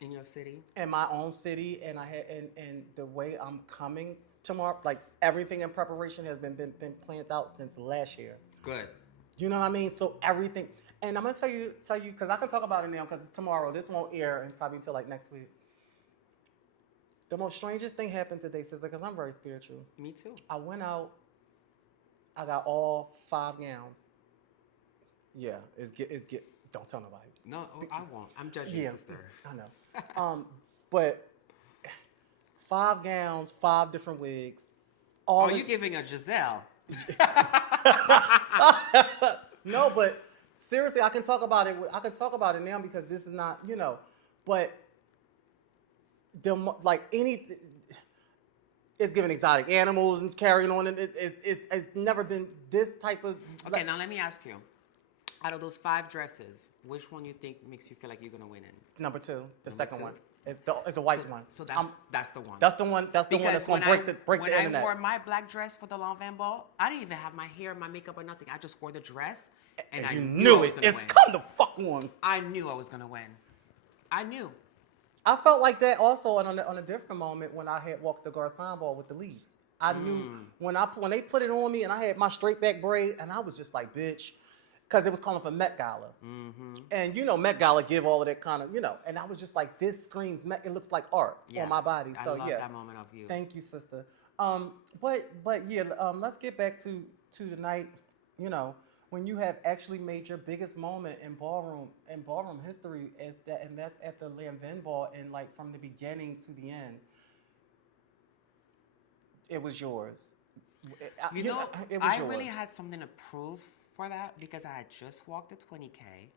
In your city? In my own city, and and the way I'm coming tomorrow, like everything in preparation has been planned out since last year. Good. You know what I mean? So everything, and I'm gonna tell you, because I can talk about it now because it's tomorrow. This won't air and probably until like next week. The most strangest thing happened today, sister, because I'm very spiritual. Me too. I went out. I got all 5 gowns. Yeah, it's get. Don't tell nobody. No, I won't. I'm judging, Yeah, sister. I know. But 5 gowns, 5 different wigs. All you giving a Giselle? No, but seriously, I can talk about it. I can talk about it now because this is not, but it's giving exotic animals and carrying on, and it's never been this type of. Okay, now let me ask you. Out of those 5 dresses, which one you think makes you feel like you're gonna win in? Number 2, the second 2? one. It's a white one. So that's the one. That's the one. That's the one that's gonna break the internet. When I wore my black dress for the Lanvin ball, I didn't even have my hair, my makeup, or nothing. I just wore the dress, and I knew I was gonna win. It's come the fuck on. I knew I was gonna win. I knew. I felt like that also on a different moment when I had walked the Garcon ball with the leaves. I knew when they put it on me and I had my straight back braid and I was just like, bitch, because it was calling for Met Gala. Mm-hmm. And Met Gala give all of that kind of, and I was just like, this screams Met, it looks like art on my body. So I love that moment of you. Thank you, sister. But yeah, let's get back to the night, when you have actually made your biggest moment in ballroom history and that's at the Lanvin ball, and like from the beginning to the end, it was yours. It was yours. Really had something to prove for that because I had just walked the 20K,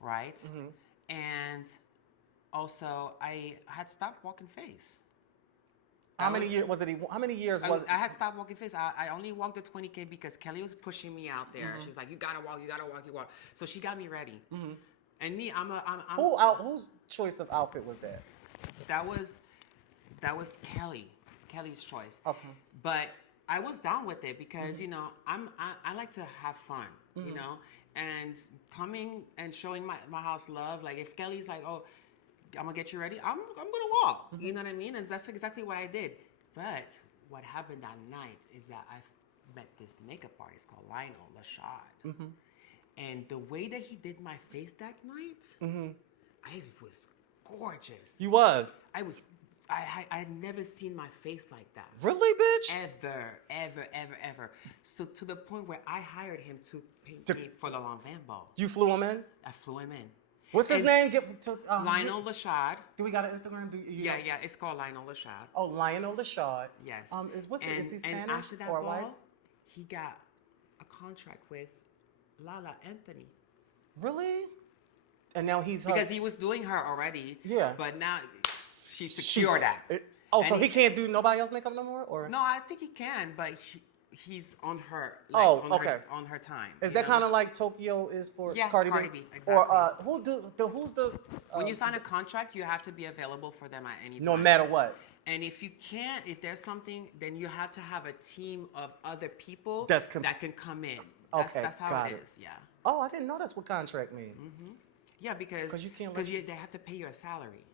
right? Mm-hmm. And also I had stopped walking face. How many years was it? How many years was it? I had stopped walking face. I only walked the 20K because Kelly was pushing me out there. Mm-hmm. She was like, "You gotta walk, you gotta walk, you walk." So she got me ready. Mm-hmm. And me, I'm. Whose choice of outfit was that? That was Kelly's choice. Okay. But I was down with it because I like to have fun, and coming and showing my house love. Like if Kelly's like, "Oh, I'm gonna get you ready," I'm gonna walk. Mm-hmm. You know what I mean? And that's exactly what I did. But what happened that night is that I met this makeup artist called Lionel Lashad. Mm-hmm. And the way that he did my face that night, I was gorgeous. You was? I had never seen my face like that. Really, bitch? Ever. So to the point where I hired him to paint me for the Lanvin ball. You flew him in? I flew him in. What's his name? Lionel Lashad. Do we got an Instagram? Yeah, it's called Lionel Lashad. Oh, Lionel Lashad. Yes. Is he Spanish and after that or ball, white? he got a contract with LOLA Anthony. Really? And now because he was doing her already. Yeah. But now she secured that. So he can't do nobody else makeup no more, or? No, I think he can, but he's on her. On her time. Is that kind of like Tokyo is for Cardi B? Exactly. Or who's the? When you sign a contract, you have to be available for them at any time. No matter what. And if you can't, if there's something, then you have to have a team of other people that can come in. That's how got it is. Yeah. Oh, I didn't know that's what contract means. Mm-hmm. Yeah, because they have to pay you a salary,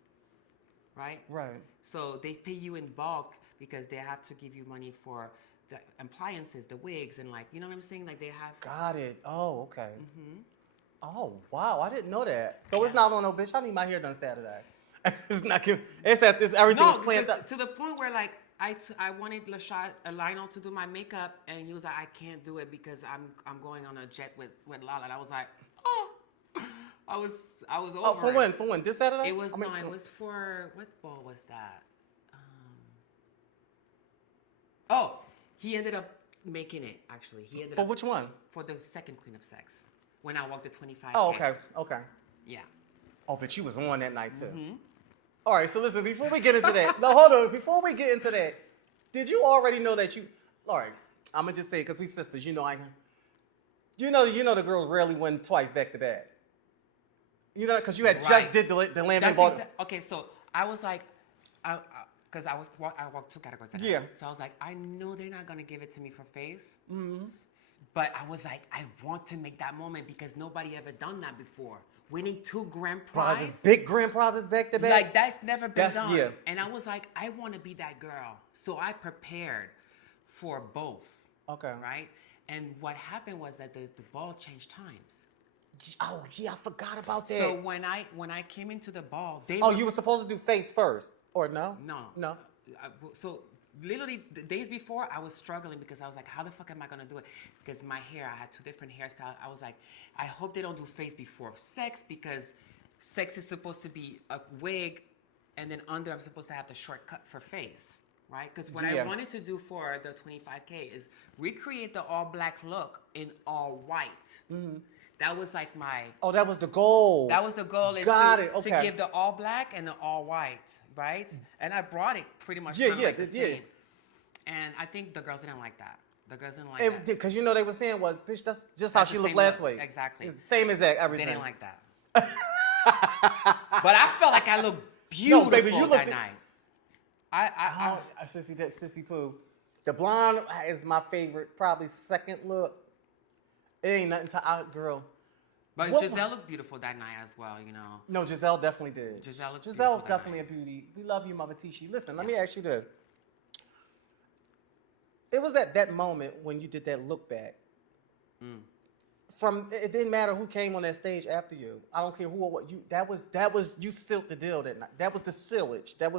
right? Right. So they pay you in bulk because they have to give you money for the appliances, the wigs, and you know what I'm saying? Like they have. Got it. Oh, okay. Mm-hmm. Oh, wow. I didn't know that. So it's not on no bitch. I need my hair done Saturday. It's not good. It's that this everything is planned out. To the point where I wanted Lionel to do my makeup, and he was like, "I can't do it because I'm going on a jet with Lala." And I was like, "Oh." I was over. Oh, for when? For when? This Saturday? It was it was for what ball was that? He ended up making it actually. He ended for which one? For the second Queen of Sex. When I walked the 25K. Oh, okay. Yeah. Oh, but you was on that night too. Mm-hmm. All right, so listen, before we get into that, no, hold on. Before we get into that, did you already know that you? All right, I'm gonna just say because we sisters, you know the girls rarely win twice back to back. You know, because you had just did the Lanvin ball. Okay, so I was like, because I walked 2 categories. Yeah. So I was like, I know they're not gonna give it to me for face, but I was like, I want to make that moment because nobody ever done that before. winning 2 grand prize. Big grand prizes back to back. Like, that's never been done. Yeah. And I was like, I want to be that girl. So I prepared for both. Okay. Right? And what happened was that the ball changed times. Oh, yeah, I forgot about that. So when I came into the ball, you were supposed to do face first, or no? No. So literally the days before, I was struggling because I was like, how the fuck am I gonna do it? Because my hair, I had 2 different hairstyles. I was like, I hope they don't do face before sex, because sex is supposed to be a wig, and then under I'm supposed to have the shortcut for face, right? Because what I wanted to do for the 25K is recreate the all black look in all white. Mm-hmm. That was like my... Oh, that was the goal. That was the goal, is to give the all black and the all white, right? And I brought it pretty much like the same. And I think the girls didn't like that. The girls didn't like that. Because you know they were saying was, bitch, that's just how she looked last week. Exactly. It's the same exact everything. They didn't like that. But I felt like I looked beautiful that night. Sissy Pooh. The blonde is my favorite, probably second look. It ain't nothing to out, girl. But Giselle looked beautiful that night as well, you know. No, Giselle definitely did. Giselle's definitely a beauty. We love you, Mama Tishi. Listen, let me ask you this. It was at that moment when you did that look back. It didn't matter who came on that stage after you. I don't care who or what. That was you sealed the deal that night. That was the sealage. That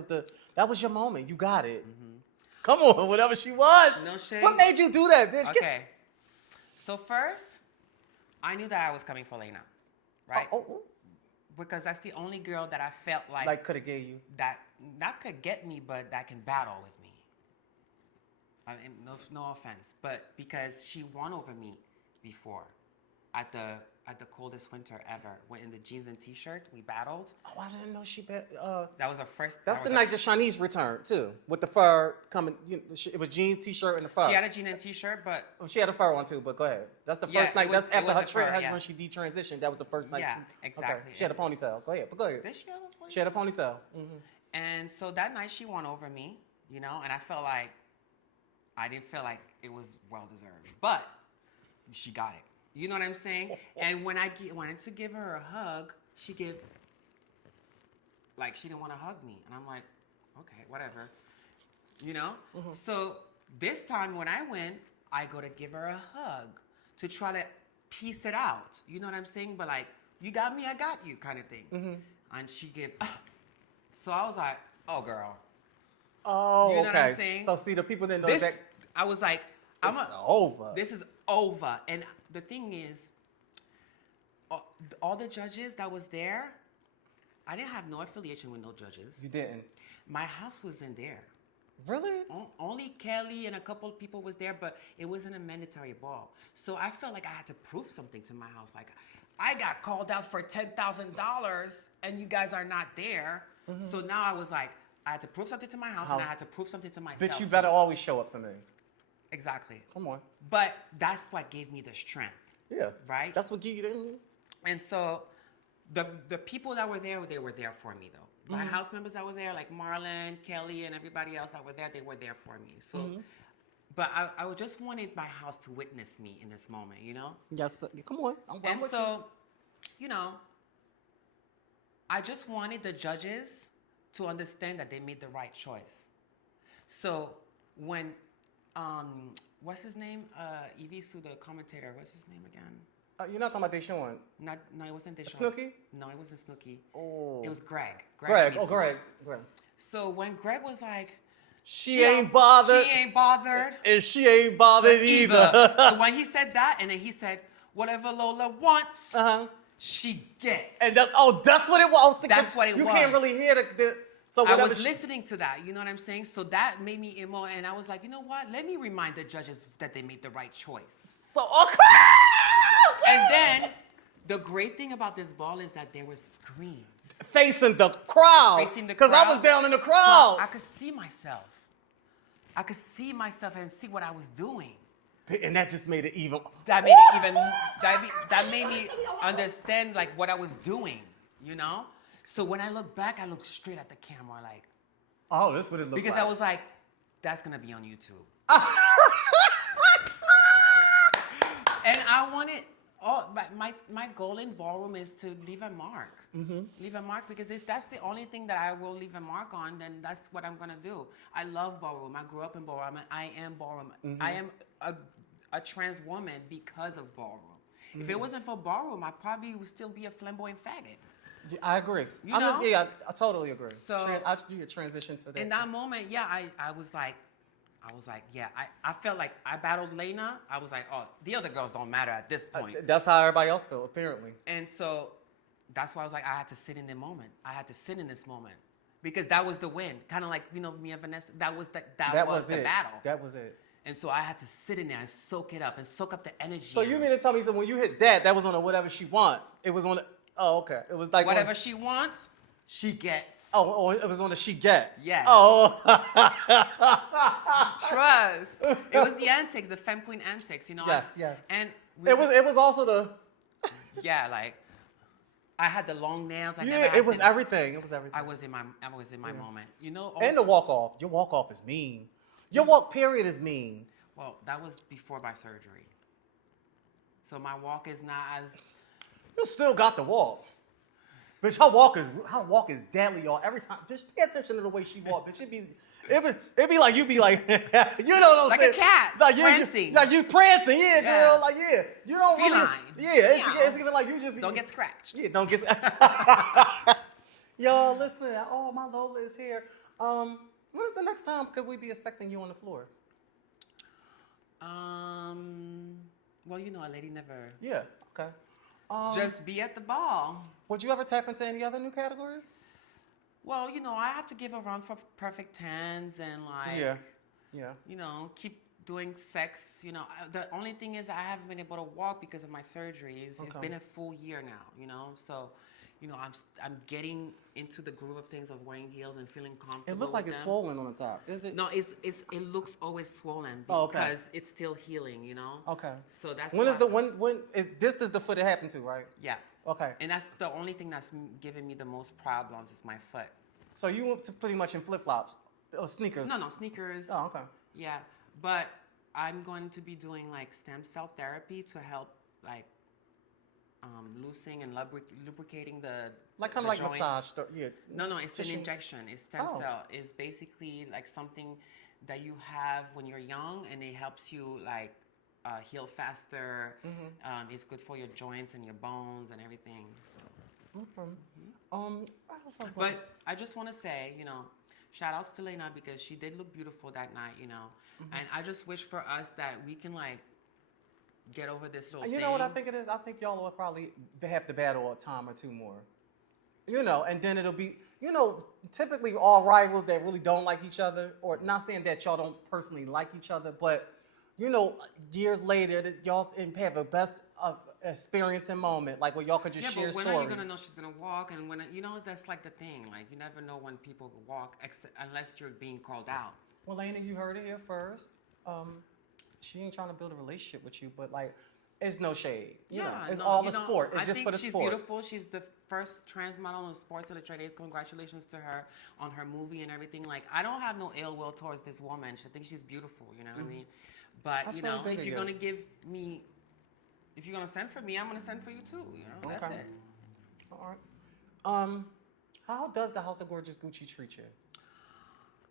was your moment. You got it. Mm-hmm. Come on, whatever she was. No shade. What made you do that, bitch? Okay. So first, I knew that I was coming for Lena, right? Because that's the only girl that I felt like could have gave you that, not could get me, but that can battle with me. I mean, no offense, but because she won over me before at the coldest winter ever. Went in the jeans and t-shirt, we battled. Oh, I didn't know she that was her first. That's the night that Shanice returned too, with the fur coming. It was jeans, t-shirt, and the fur. She had a jean and t-shirt, but she had a fur on too. But go ahead. That's the first night. That's after her when she detransitioned. That was the first night. Yeah, exactly. Okay. She had a ponytail. Go ahead. But go ahead. Did she have a ponytail? She had a ponytail. Mm-hmm. And so that night she won over me, you know, and I didn't feel like it was well deserved, but she got it. You know what I'm saying? And when I wanted to give her a hug, she didn't want to hug me. And I'm like, okay, whatever. You know? Mm-hmm. So this time when I win, I go to give her a hug to try to piece it out. You know what I'm saying? But like, you got me, I got you kind of thing. Mm-hmm. And she so I was like, oh, girl. Oh, you know what I'm saying? So see, the people didn't know that. I was like, over. This is over. And the thing is, all the judges that was there, I didn't have no affiliation with no judges. You didn't? My house wasn't there. Really? Only Kelly and a couple of people was there, but it wasn't a mandatory ball. So I felt like I had to prove something to my house. Like, I got called out for $10,000 and you guys are not there. Mm-hmm. So now I was like, I had to prove something to my house and I had to prove something to myself. Bitch, you better always show up for me. Exactly. Come on. But that's what gave me the strength. Yeah. Right? That's what gave you the... And so the people that were there, they were there for me, though. My house members that were there, like Marlon, Kelly, and everybody else that were there, they were there for me. So, but I just wanted my house to witness me in this moment, you know? Yes. Come on. I'm so, you know, I just wanted the judges to understand that they made the right choice. So when... what's his name? Evisu, the commentator. What's his name again? You're not talking about Deshaun. No, it wasn't Deshaun. Snooki? No, it wasn't Snooki. Oh. It was Greg. Greg. Oh, Greg. So when Greg was like, she ain't bothered. And she ain't bothered either. So when he said that, and then he said, whatever Lola wants, she gets. And that's what it was. That's what it was. You can't really hear the So I was listening to that, you know what I'm saying? So that made me emo, and I was like, you know what? Let me remind the judges that they made the right choice. So, okay. And then, the great thing about this ball is that there were screens. Facing the crowd. Because I was down in the crowd. So I could see myself. I could see myself and see what I was doing. And that just made it even. That made me understand, like, what I was doing, you know? So when I look back, I look straight at the camera like... Oh, this is what it looked like. Because I was like, that's going to be on YouTube. And I wanted Oh, but my goal in ballroom is to leave a mark. Leave a mark, because if that's the only thing that I will leave a mark on, then that's what I'm gonna do. I love ballroom. I grew up in ballroom. I am ballroom. I am a trans woman because of ballroom. If it wasn't for ballroom, I probably would still be a flamboyant faggot. Yeah, I agree. You know? I totally agree. So I do your transition to that. in that moment, yeah, I was like, yeah, I felt like I battled Lena. I was like, oh, the other girls don't matter at this point. That's how everybody else felt, apparently. And so that's why I was like, I had to sit in the moment. I had to sit in this moment. Because that was the win. Kind of like, you know, me and Vanessa, that was the battle. That was it. And so I had to sit in there and soak it up and soak up the energy. So you mean to tell me, so when you hit that was on a whatever she wants. It was on a, oh, okay. It was like whatever she wants, she gets. Oh, it was on a she gets. Yes. Oh. Trust. It was the antics, the femme queen antics, you know. Yes. And it was also the. Yeah, like I had the long nails. It was everything. It was everything. I was in my moment, you know. Also, and the walk off. Your walk off is mean. Your walk period is mean. Well, that was before my surgery, so my walk is not as. You still got the walk. Bitch, her walk is deadly, y'all. Every time, bitch, pay attention to the way she walk, bitch. It'd be like you be like, you know what I'm like saying? a cat, like prancing. You prancing, yeah, girl. Like, yeah, you don't feline. Really, it's even like you just be, don't get scratched. Yeah, don't get. Y'all, listen. Oh, my Lola is here. When is the next time could we be expecting you on the floor? Well, you know, a lady never. Yeah. Okay. Just be at the ball. Would you ever tap into any other new categories? Well, you know, I have to give a run for perfect tens and like, you know, keep doing sex. You know, the only thing is I haven't been able to walk because of my surgery. It's been a full year now, you know. So, you know, I'm getting into the groove of things of wearing heels and feeling comfortable. It looks like it's swollen on the top. Is it? No, it looks always swollen because it's still healing, you know. Okay. So that's when is this is the foot it happened to, right? Yeah. Okay. And that's the only thing that's giving me the most problems is my foot. So you went to pretty much in flip-flops or sneakers? No, sneakers. Oh, okay. Yeah, but I'm going to be doing like stem cell therapy to help like loosening and lubricating the like kind of like joints. massage. Yeah. No, it's an injection. It's stem cell. It's basically like something that you have when you're young, and it helps you like heal faster. It's good for your joints and your bones and everything. So. But I just want to say, you know, shout outs to Lena because she did look beautiful that night, you know. And I just wish for us that we can like get over this little thing. You know what I think it is? I think y'all will probably have to battle a time or two more. You know, and then it'll be, you know, typically all rivals that really don't like each other, or not saying that y'all don't personally like each other, but, you know, years later, that y'all have the best experience and moment, like where y'all could just share stories. Yeah, but when are you going to know she's going to walk? And when, you know, that's like the thing. Like, you never know when people walk unless you're being called out. Well, Lena, you heard it here first. She ain't trying to build a relationship with you, but like, it's no shade. You know, it's all the sport. It's just for the sport. I think she's beautiful. She's the first trans model in Sports Illustrated. Congratulations to her on her movie and everything. Like, I don't have no ill will towards this woman. I think she's beautiful. You know what I mean? But That's you know, really if you're gonna give me, if you're gonna send for me, I'm gonna send for you too. You know, that's it. All right. How does the House of Gorgeous Gucci treat you?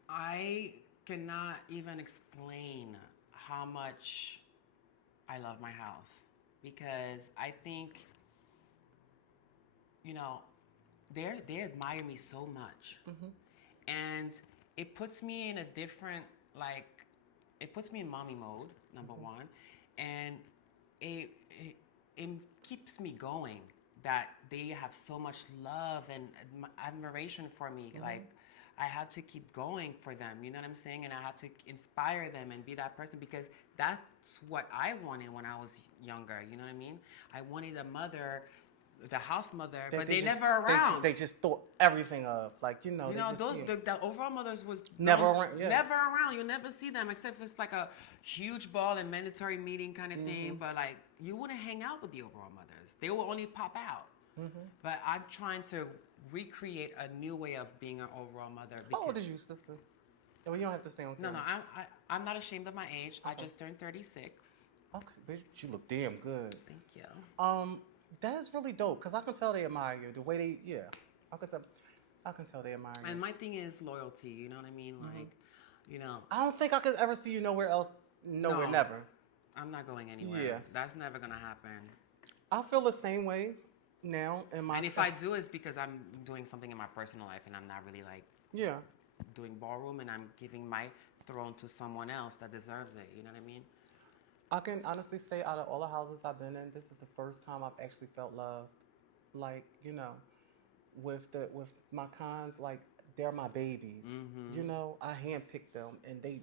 I cannot even explain how much I love my house, because I think, you know, they admire me so much, and it puts me in a different, like, it puts me in mommy mode, number one, and it keeps me going that they have so much love and admiration for me. Like, I have to keep going for them, you know what I'm saying? And I have to inspire them and be that person, because that's what I wanted when I was younger, you know what I mean? I wanted a mother, the house mother, but they never around. They just thought everything of, like, you know. The overall mothers was never around. Yeah. Never around. You never see them except if it's like a huge ball and mandatory meeting kind of thing. But like, you wouldn't hang out with the overall mothers. They will only pop out. But I'm trying to recreate a new way of being an overall mother. How old is you, sister? Well, you don't have to stay on camera. No, I'm not ashamed of my age. Okay. I just turned 36. Okay, bitch, you look damn good. Thank you. That's really dope because I can tell they admire you. The way they, yeah, I can tell. I can tell they admire you. And my thing is loyalty. You know what I mean? Like, you know. I don't think I could ever see you nowhere else. Nowhere, No. never. I'm not going anywhere. Yeah. That's never gonna happen. I feel the same way now in my. And if I do, it's because I'm doing something in my personal life, and I'm not really like yeah, doing ballroom, and I'm giving my throne to someone else that deserves it. You know what I mean? I can honestly say out of all the houses I've been in, this is the first time I've actually felt loved. Like, you know, with my cons, like they're my babies. You know, I handpicked them, and they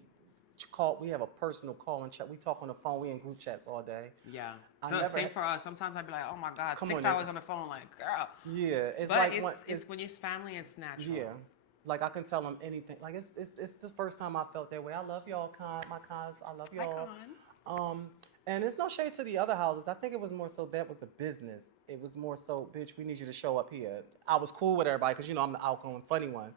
call. We have a personal call and chat. We talk on the phone. We in group chats all day. Yeah. So same for us. Sometimes I'd be like, oh my God, 6 hours on the phone, like, girl. Yeah, it's but like it's when you're family, it's natural. Yeah, like I can tell them anything. Like it's the first time I felt that way. I love y'all, my cons. I love y'all. And it's no shade to the other houses. I think it was more so that was the business. It was more so, bitch, we need you to show up here. I was cool with everybody because, you know, I'm the outgoing funny one.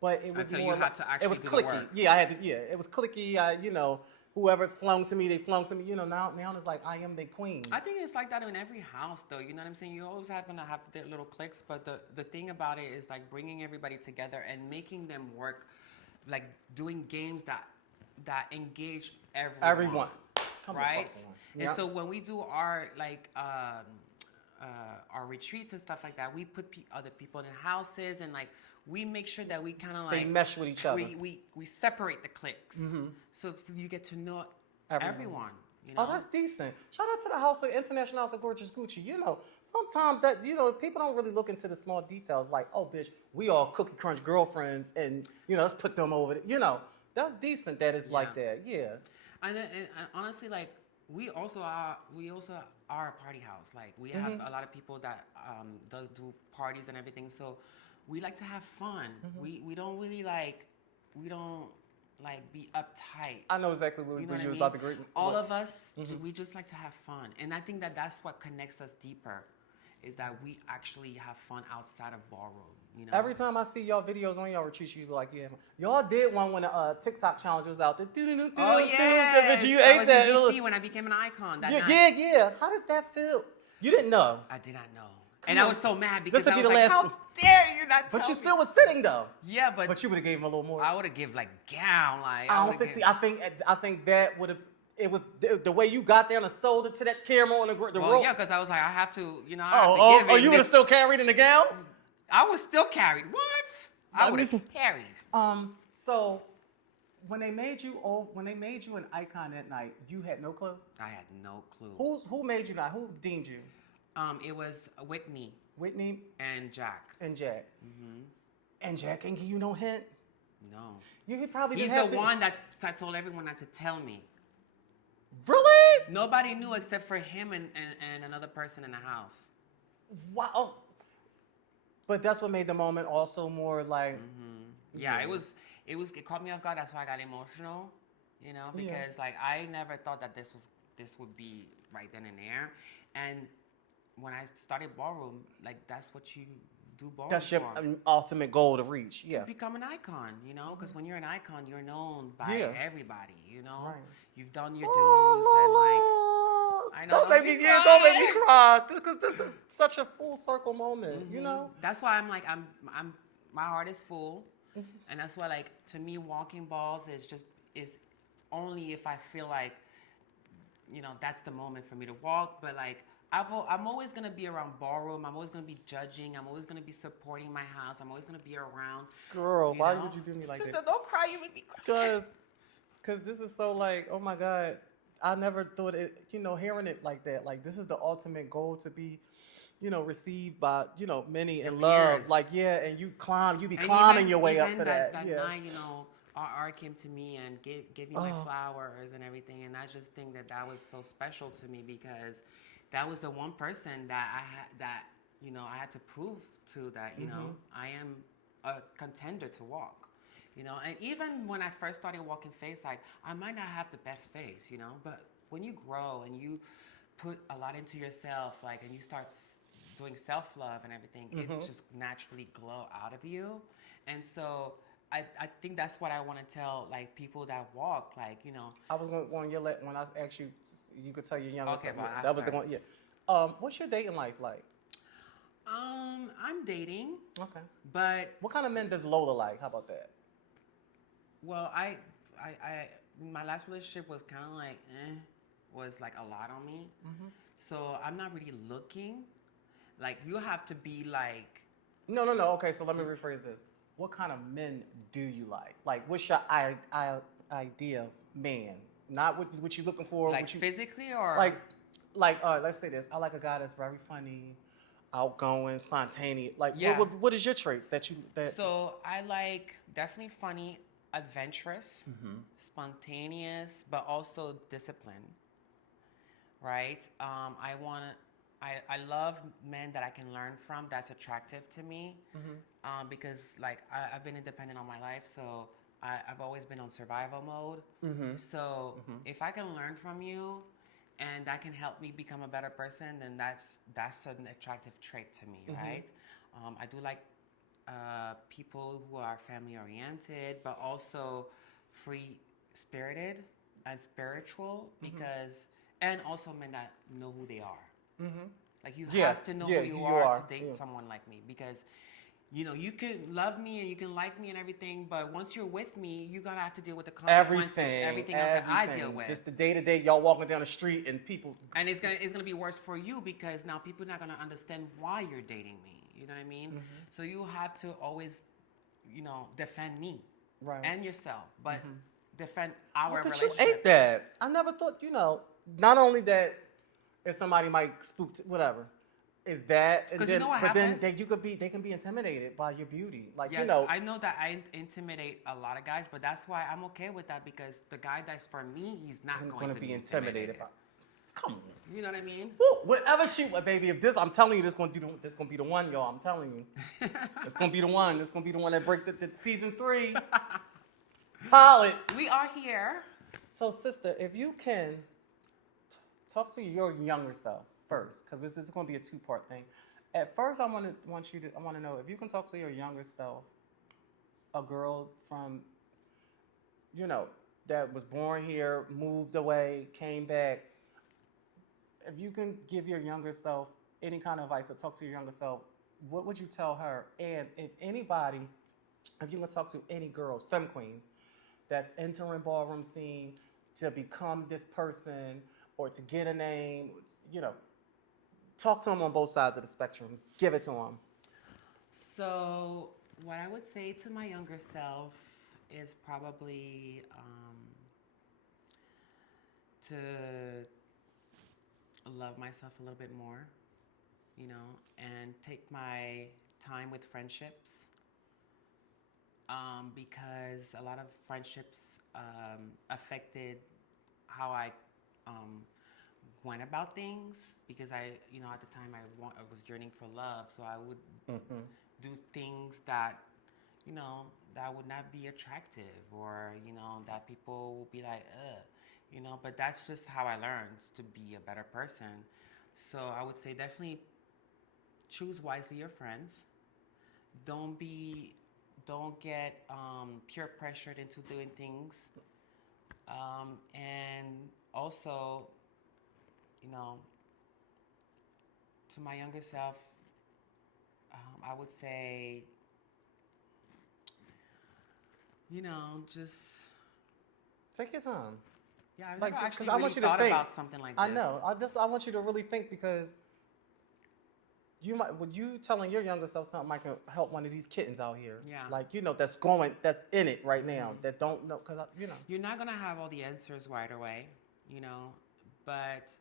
But it was so more you had to actually it was do clicky. the work. Yeah, I had to, yeah, it was clicky. You know, whoever flung to me, they flung to me. You know, now it's like I am the queen. I think it's like that in every house, though. You know what I'm saying? You always gonna have little cliques, but the thing about it is like bringing everybody together and making them work, like doing games that engage everyone. Right? And so when we do our like our retreats and stuff like that, we put other people in houses and like we make sure that we kind of like they mesh with each other. We separate the cliques, so you get to know everyone. You know? Oh, that's decent. Shout out to the House of International House of Gorgeous Gucci. You know, sometimes that people don't really look into the small details. Like, oh, bitch, we all Cookie Crunch girlfriends, and let's put them over. That's decent. That it's like that. Yeah. And honestly, like we also are a party house. Like we have a lot of people that do parties and everything. So we like to have fun. We don't really be uptight. I know exactly what you was about to agree. All of us, we just like to have fun, and I think that's what connects us deeper, is that we actually have fun outside of ballroom. Every time I see y'all videos on y'all retreats, you like, yeah, y'all did one when the TikTok challenge was out. Oh yeah, you ate that. In DC when I became an icon that night. Yeah. How does that feel? You didn't know. I did not know. And I was so mad because I was like, how dare you not tell But you me? still was sitting though. Yeah, but you would have gave him a little more. I would have given like gown, like. I don't think. See, I think that would have. It was the way you got there and sold it to that camera on the rope. Well, yeah, because I was like, I have to, I have to give it. Oh, you would have still carried in the gown? I was still carried. What? I would have carried. So when they made you an icon that night, you had no clue? I had no clue. Who made you that? Who deemed you? It was Whitney and Jack. And Jack. And Jack ain't give you no hint? No. You probably He's the one that told everyone not to tell me. Really? Nobody knew except for him and another person in the house. Wow. But that's what made the moment also more like. Yeah, it caught me off guard. That's why I got emotional, because like I never thought that this would be right then and there. And when I started ballroom, like that's what you do ballroom. That's your ultimate goal to reach. Yeah. To become an icon, because when you're an icon, you're known by everybody. Right. You've done your dues and like. I know. Don't make me cry because this is such a full circle moment. That's why I'm like my heart is full, and that's why like to me walking balls is only if I feel like that's the moment for me to walk. But like I'm always gonna be around ballroom. I'm always gonna be judging. I'm always gonna be supporting my house. I'm always gonna be around. Girl, why would you do me like that? Sister, don't cry. You make me cry. Because this is so like, oh my God, I never thought it, hearing it like that. Like, this is the ultimate goal to be, received by, many and loved. Like, yeah, and you be climbing your way up to that. That night, our came to me and gave me my flowers and everything. And I just think that was so special to me because that was the one person that I had to prove to that, I am a contender to walk. And even when I first started walking face, like I might not have the best face, but when you grow and you put a lot into yourself, like, and you start doing self-love and everything, it just naturally glow out of you. And so I think that's what I want to tell like people that walk, like, you know. I was going to when I asked you, you could tell your younger Okay, self. well, Yeah, that was the after. one. Yeah. What's your dating life like? I'm dating, Okay. but What kind of men does Lola like? How about that? well, I my last relationship was kind of like, was like a lot on me. So I'm not really looking. Like you have to be like, No. Okay, so let me rephrase this. What kind of men do you like? Like, what's your ideal man? Not what you looking for. like What you physically or like? Let's say this. I like a guy that's very funny, outgoing, spontaneous. Like, yeah. what is your traits that you that? So I like definitely funny, adventurous, spontaneous, but also disciplined. Right? I love men that I can learn from. That's attractive to me. Because like I've been independent all my life, so I've always been on survival mode. So if I can learn from you, and that can help me become a better person, then that's an attractive trait to me, right? I do like people who are family oriented, but also free spirited and spiritual, because and also men that know who they are. Like you have to know who you are to date someone like me, because you know you can love me and you can like me and everything, but once you're with me, you're gonna have to deal with the consequences, everything else that I deal with. Just the day to day, y'all walking down the street and people. And it's gonna be worse for you, because now people are not gonna understand why you're dating me. You know what I mean? So you have to always, you know, defend me and yourself, but defend our But relationship. you ain't that. I never thought. Not only that, if somebody might spook, whatever. Is that, and 'Cause then, you know what but happens? then they can be intimidated by your beauty, like Yeah, I know that I intimidate a lot of guys, but that's why I'm okay with that, because the guy that's for me, he's not going to be intimidated. Come on, You know what I mean? woo, whatever shoot, baby. If this, I'm telling you, this gonna be the one, y'all. I'm telling you, it's gonna be the one. It's gonna be the one that break the season 3 pilot. We are here. So, sister, if you can talk to your younger self first, because this is going to be a 2-part thing. At first, I want to know if you can talk to your younger self, a girl from, that was born here, moved away, came back. If you can give your younger self any kind of advice or talk to your younger self, what would you tell her? And if you can talk to any girls, femme queens, that's entering ballroom scene to become this person or to get a name, talk to them on both sides of the spectrum. Give it to them. So, what I would say to my younger self is probably to love myself a little bit more, and take my time with friendships. Because a lot of friendships affected how I went about things, because at the time I was yearning for love, so I would do things that, that would not be attractive, or, that people would be like, ugh, but that's just how I learned to be a better person. So I would say definitely choose wisely your friends. Don't get peer pressured into doing things. And also, to my younger self, I would say, just take your time. Yeah, I've Like, never actually 'cause I really want you to thought think. about something like this. I know. I want you to really think, because you telling your younger self something might can help one of these kittens out here. Yeah. Like, that's in it right now, that don't know, because You're not gonna have all the answers right away, but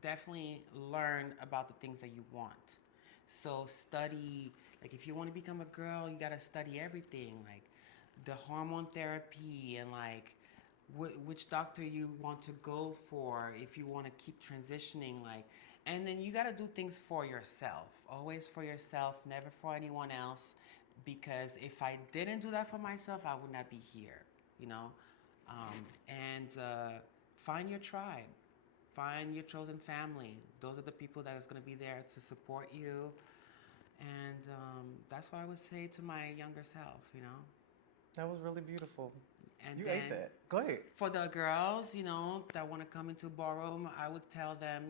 definitely learn about the things that you want. So study, like if you want to become a girl, you gotta study everything, like the hormone therapy, and like which doctor you want to go for if you want to keep transitioning, like, and then you got to do things for yourself, always for yourself, never for anyone else, because if I didn't do that for myself, I would not be here, and find your tribe, find your chosen family. Those are the people that is going to be there to support you, and that's what I would say to my younger self, That was really beautiful. And You then ate that. Go ahead. for the girls, that want to come into ballroom, I would tell them,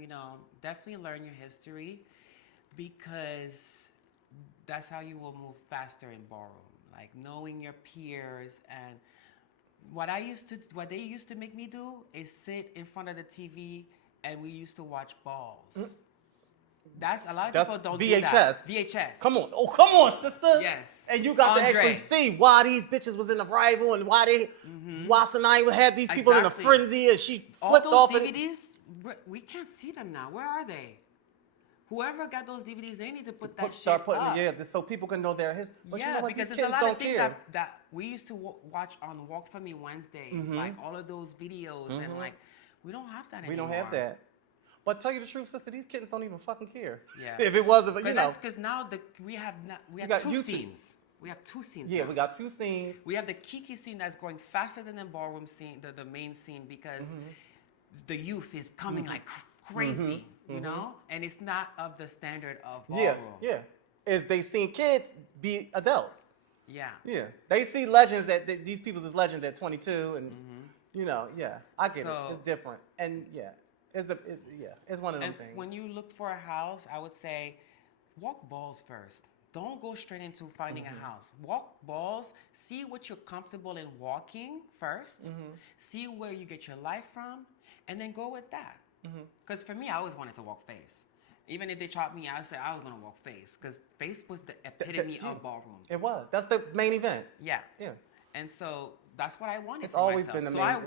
definitely learn your history because that's how you will move faster in ballroom. Like knowing your peers and what they used to make me do is sit in front of the TV and we used to watch balls. That's a lot of people don't do that. VHS. Come on, sister. Yes. And you got to actually see why these bitches was in the rival and why Sanaya had these people in a frenzy and she flipped off. All those DVDs, we can't see them now. Where are they? Whoever got those DVDs, they need to put that shit up. So people can know their history. But yeah, you know what? because there's a lot of things that we used to watch on Walk For Me Wednesdays, like all of those videos, and like we don't have that anymore. We don't have that. But tell you the truth, sister, these kids don't even fucking care. Yeah. If it wasn't, that's because now we have two scenes. We have two scenes. Yeah, now. we got two scenes. We have the Kiki scene that's going faster than the ballroom scene, the main scene, because the youth is coming like crazy, you know, and it's not of the standard of ballroom. Yeah. Is they seen kids be adults. Yeah. Yeah. They see legends these people's is legends at 22, and I get it. It's different, and it's one of them things. When you look for a house, I would say walk balls first. Don't go straight into finding a house. Walk balls, see what you're comfortable in walking first, see where you get your life from, and then go with that. Because for me, I always wanted to walk face. Even if they chopped me, I said I was going to walk face, because face was the epitome of ballroom. It was. That's the main event. Yeah. Yeah. And so that's what I wanted it's for always myself. Been the so main, I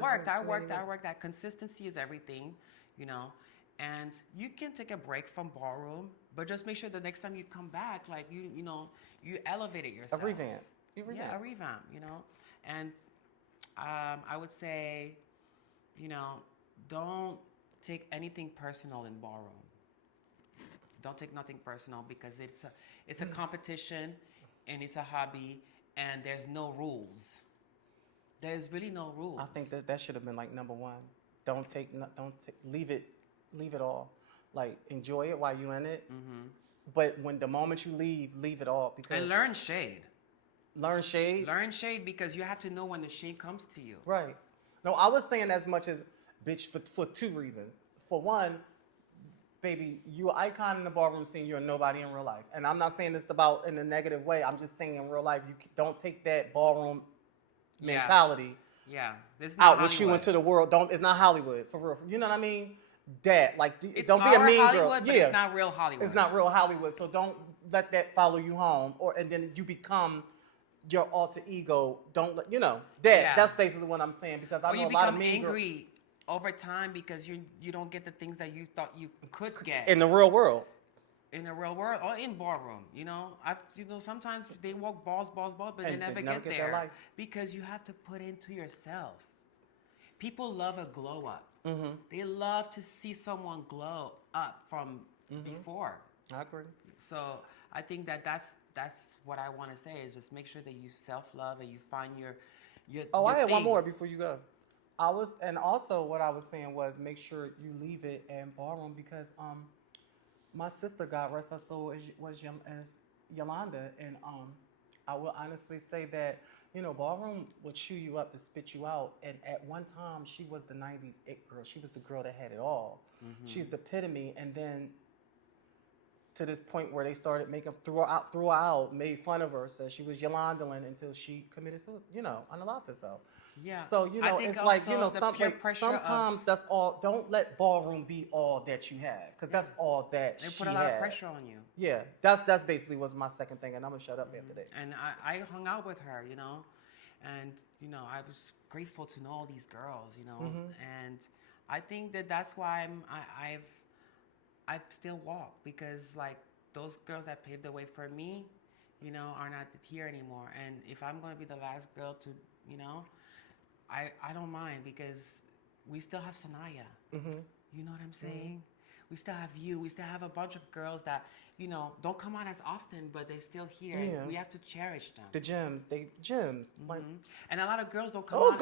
worked. That consistency is everything, And you can take a break from ballroom, but just make sure the next time you come back, like you elevated yourself. A revamp. Yeah, a revamp. And I would say, don't take anything personal in ballroom. Don't take nothing personal because it's a competition and it's a hobby and there's no rules. There's really no rules. I think that should have been like number one. Leave it all. Like enjoy it while you're in it. But when the moment you leave it all and learn shade. Learn shade. Learn shade because you have to know when the shade comes to you. Right. No, I was saying as much as bitch for two reasons. For one, baby, you're an icon in the ballroom scene. You're a nobody in real life. And I'm not saying this about in a negative way. I'm just saying in real life, you don't take that ballroom mentality out with you into the world. It's not Hollywood, for real. You know what I mean? Don't be a mean Hollywood, girl. But it's not real Hollywood. It's not real Hollywood. So don't let that follow you home, and then you become your alter ego. That's basically what I'm saying, because I know a lot of mean girls. Angry over time because you don't get the things that you thought you could get in the real world. In the real world or in ballroom, sometimes they walk balls, but they never get there because you have to put into yourself. People love a glow up. They love to see someone glow up from before. I agree. So I think that's what I want to say is just make sure that you self-love and you find your I had thing. one more before you go. Also what I was saying was make sure you leave it in ballroom because my sister, God rest her soul, was Yolanda, and I will honestly say that ballroom would chew you up to spit you out, and at one time she was the 90s it girl. She was the girl that had it all. She's the epitome, and then to this point where they started making threw her out, made fun of her, said she was Yolandaling until she committed suicide, unalived herself. Yeah. So it's like sometimes that's all. Don't let ballroom be all that you have, because that's all that they put a lot of pressure on you. Yeah, that's basically was my second thing, and I'm gonna shut up after that. And I hung out with her, and I was grateful to know all these girls, and I think that's why I've still walked, because like those girls that paved the way for me, are not here anymore. And if I'm gonna be the last girl to, I don't mind, because we still have Sanaya. You know what I'm saying? We still have you. We still have a bunch of girls that, don't come out as often, but they're still here. Yeah. We have to cherish them. The gems. And a lot of girls don't come out.